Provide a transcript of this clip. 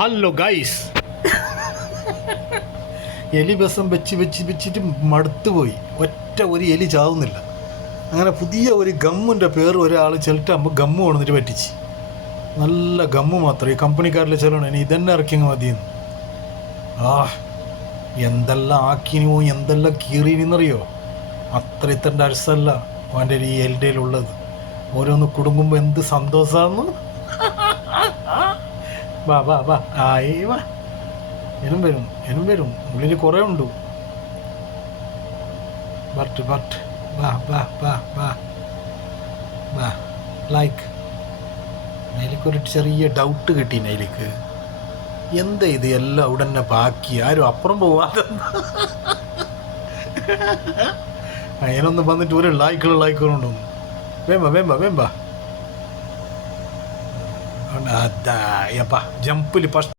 Hello guys, എലി ബസം വെച്ചിട്ട് മടുത്തുപോയി. ഒരു എലി ചാവുന്നില്ല. അങ്ങനെ പുതിയ ഒരു ഗമ്മിൻ്റെ പേര് ഒരാൾ ചെലുട്ടാകുമ്പോൾ ഗമ്മ് കൊണ്ടുവന്നിട്ട് പറ്റിച്ച്. നല്ല ഗമ്മ് മാത്രം ഈ കമ്പനിക്കാരിൽ ചെല്ലണം. ഇനി ഇതന്നെ ഇറക്കിങ്ങ് മതിയെന്ന്. എന്തെല്ലാം ആക്കിനോ, എന്തെല്ലാം കീറിനെന്നറിയോ. അത്ര ഇത്തൻ്റെ അരസല്ല അവൻ്റെ ഈ എൽഡയിലുള്ളത്. ഓരോന്ന് കുടുങ്ങുമ്പോൾ എന്ത് സന്തോഷമാണെന്ന്. വാ വാ വാ, ആയി വാ. എനും വരും ഉള്ളിൽ കുറേ ഉണ്ട്. ബട്ട് വാ വാ വാ വാ വാ. ലൈക്ക് അതിലേക്കൊരു ചെറിയ ഡൗട്ട് കിട്ടീന്. അതിലേക്ക് എന്താ ഇത് എല്ലാം അവിടെ തന്നെ ബാക്കി, ആരും അപ്പുറം പോവാതെ. അതിനൊന്നും വന്നിട്ട് ഒരു ലായ്ക്കളുണ്ടോന്നു. വേമ്പ അതാ ജമ്പിൽ ഫസ്റ്റ്